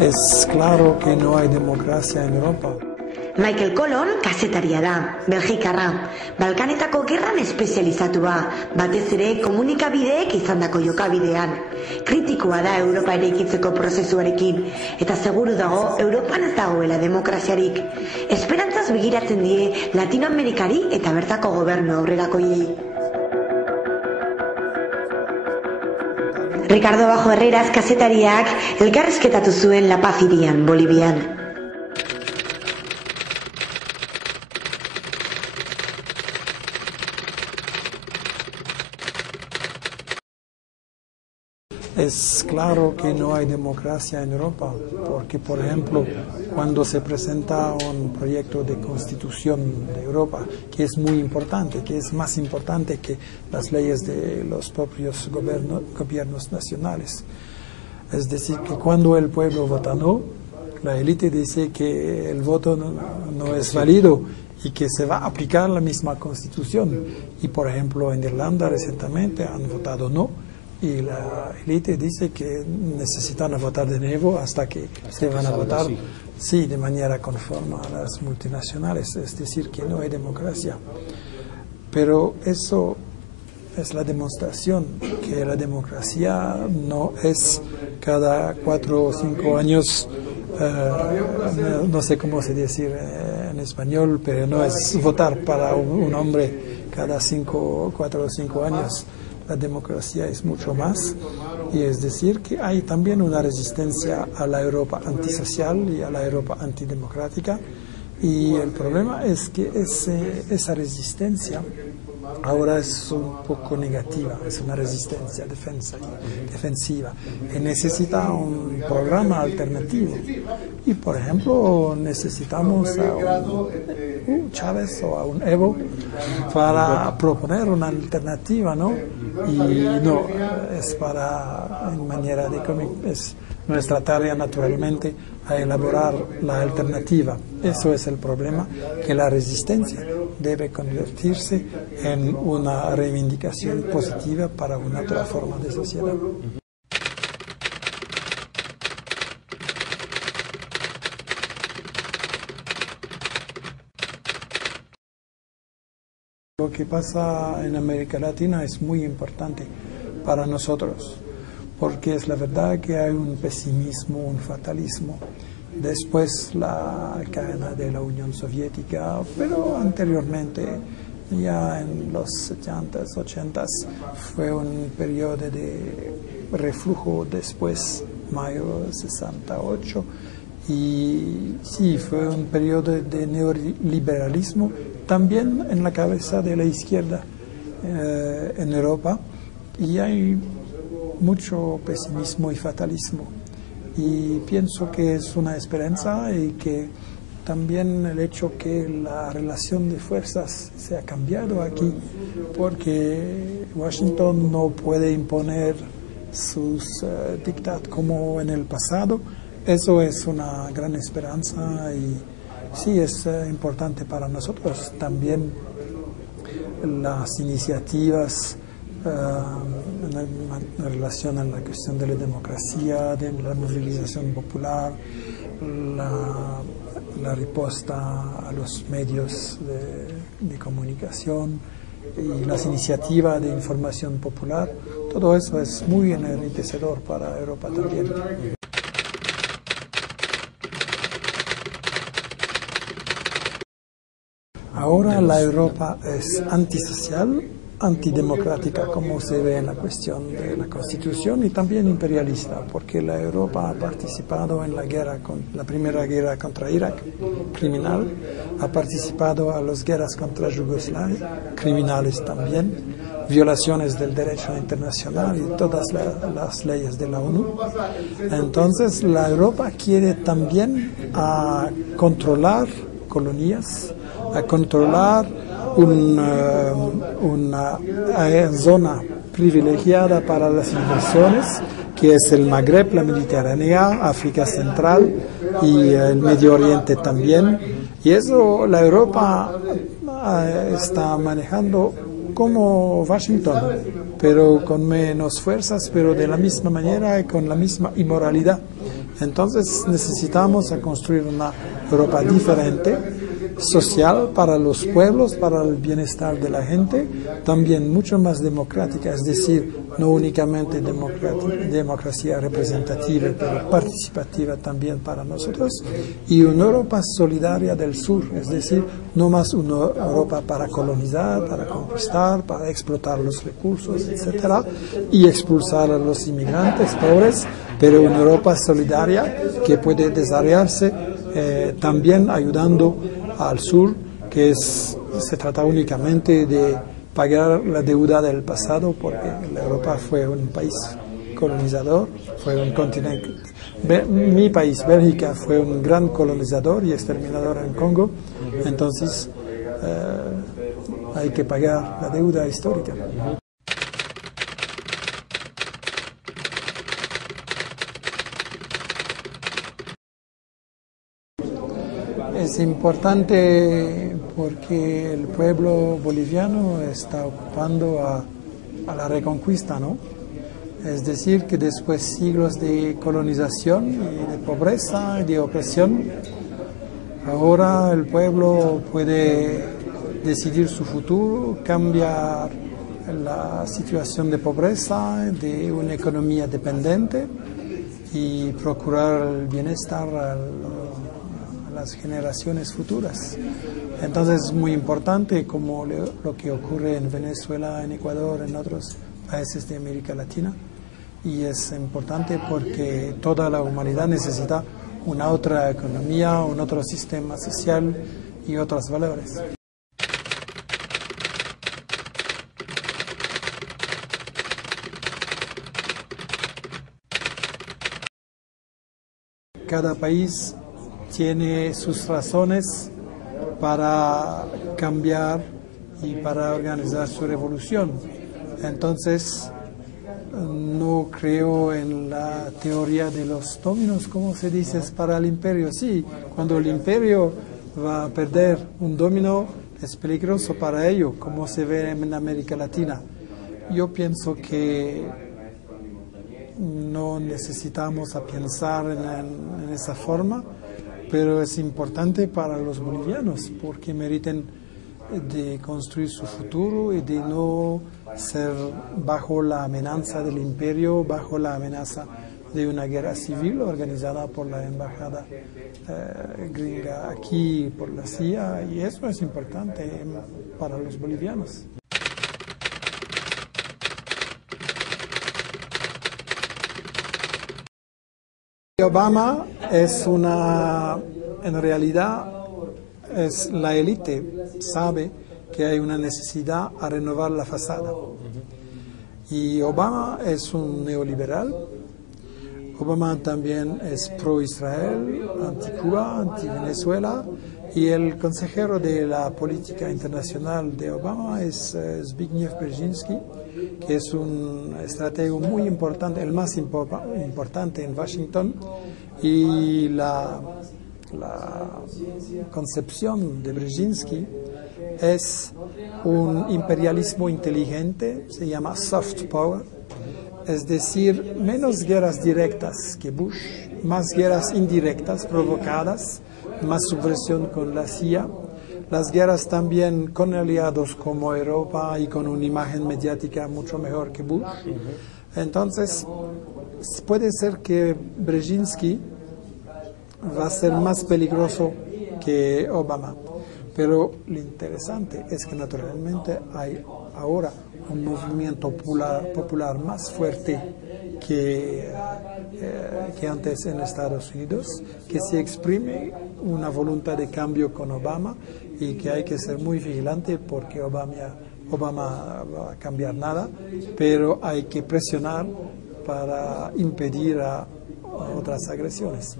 Es claro que no hay democracia en Europa. Michael Colon kazetaria da, Belgikarra. Balkanetako gerran espezializatua, batez ere komunikabideek izandako jokabidean. Kritikoa da Europa eraikitzeko prozesuarekin, eta seguru dago Europan ez dagoela demokraziarik. Esperantzaz begiratzen die Latinoamerikari eta bertako gobernu aurrerakoiei. Ricardo Bajo Herreras kazetariak elkarrizketatu zuen La Paz hirian, Bolivian. Es claro que no hay democracia en Europa, porque, por ejemplo, cuando se presenta un proyecto de constitución de Europa, que es muy importante, que es más importante que las leyes de los propios gobiernos nacionales. Es decir, que cuando el pueblo vota no, la élite dice que el voto no es válido y que se va a aplicar la misma constitución. Y, por ejemplo, en Irlanda recientemente han votado no. Y la élite dice que necesitan votar de nuevo hasta que se van a votar, sí, de manera conforme a las multinacionales, es decir, que no hay democracia. Pero eso es la demostración que la democracia no es cada 4 o 5 años, no sé cómo se dice en español, pero no es votar para un hombre cada 4 o 5 años. La democracia es mucho más, y es decir que hay también una resistencia a la Europa antisocial y a la Europa antidemocrática, y el problema es que esa resistencia ahora es un poco negativa, es una resistencia defensiva, y necesita un programa alternativo. Y, por ejemplo, necesitamos a un Chávez o a un Evo para proponer una alternativa, ¿no? Y no, es para, en manera de es nuestra tarea naturalmente a elaborar la alternativa. Eso es el problema, que la resistencia debe convertirse en una reivindicación positiva para una otra forma de sociedad. Lo que pasa en América Latina es muy importante para nosotros, porque es la verdad que hay un pesimismo, un fatalismo. Después la caída de la Unión Soviética, pero anteriormente, ya en los 70s, 80s, fue un periodo de reflujo después, mayo de 68, y sí, fue un periodo de neoliberalismo, también en la cabeza de la izquierda en Europa, y hay mucho pesimismo y fatalismo. Y pienso que es una esperanza, y que también el hecho que la relación de fuerzas se ha cambiado aquí, porque Washington no puede imponer sus dictados como en el pasado. Eso es una gran esperanza, y sí es importante para nosotros también las iniciativas en relación a la cuestión de la democracia, de la movilización popular, la respuesta a los medios de comunicación y las iniciativas de información popular. Todo eso es muy enriquecedor para Europa también. Ahora la Europa es antisocial, antidemocrática, como se ve en la cuestión de la Constitución, y también imperialista, porque la Europa ha participado en la primera guerra contra Irak, criminal, ha participado a las guerras contra Yugoslavia, criminales también, violaciones del derecho internacional y todas las leyes de la ONU. Entonces la Europa quiere también controlar colonias, a controlar una zona privilegiada para las inversiones, que es el Magreb, la Mediterránea, África Central y el Medio Oriente también. Y eso la Europa está manejando como Washington, pero con menos fuerzas, pero de la misma manera y con la misma inmoralidad. Entonces necesitamos construir una Europa diferente, social para los pueblos, para el bienestar de la gente, también mucho más democrática, es decir, no únicamente democracia representativa, pero participativa también para nosotros, y una Europa solidaria del sur, es decir, no más una Europa para colonizar, para conquistar, para explotar los recursos, etcétera, y expulsar a los inmigrantes pobres, pero una Europa solidaria que puede desarrollarse también ayudando al sur, que se trata únicamente de pagar la deuda del pasado, porque Europa fue un país colonizador, fue un continente. Mi país, Bélgica, fue un gran colonizador y exterminador en Congo, entonces hay que pagar la deuda histórica. Es importante porque el pueblo boliviano está ocupando a la reconquista, ¿no? Es decir, que después de siglos de colonización y de pobreza y de opresión, ahora el pueblo puede decidir su futuro, cambiar la situación de pobreza, de una economía dependiente y procurar el bienestar a las generaciones futuras. Entonces es muy importante como lo que ocurre en Venezuela, en Ecuador, en otros países de América Latina, y es importante porque toda la humanidad necesita una otra economía, un otro sistema social y otros valores. Cada país tiene sus razones para cambiar y para organizar su revolución. Entonces, no creo en la teoría de los dominos, como se dice, para el imperio. Sí, cuando el imperio va a perder un domino, es peligroso para ello, como se ve en América Latina. Yo pienso que no necesitamos pensar en esa forma, pero es importante para los bolivianos porque meriten de construir su futuro y de no ser bajo la amenaza del imperio, bajo la amenaza de una guerra civil organizada por la embajada gringa aquí, por la CIA, y eso es importante para los bolivianos. Obama en realidad es la élite, sabe que hay una necesidad a renovar la fachada. Y Obama es un neoliberal. Obama también es pro-Israel, anti-Cuba, anti-Venezuela. Y el consejero de la política internacional de Obama es Zbigniew Brzezinski, que es un estratego muy importante, el más importante en Washington. Y la concepción de Brzezinski es un imperialismo inteligente, se llama soft power, es decir, menos guerras directas que Bush, más guerras indirectas provocadas, más subversión con la CIA, las guerras también con aliados como Europa y con una imagen mediática mucho mejor que Bush. Entonces, puede ser que Brzezinski va a ser más peligroso que Obama. Pero lo interesante es que naturalmente hay ahora un movimiento popular más fuerte que antes en Estados Unidos, que se exprime una voluntad de cambio con Obama y que hay que ser muy vigilante porque Obama va a cambiar nada, pero hay que presionar para impedir a otras agresiones.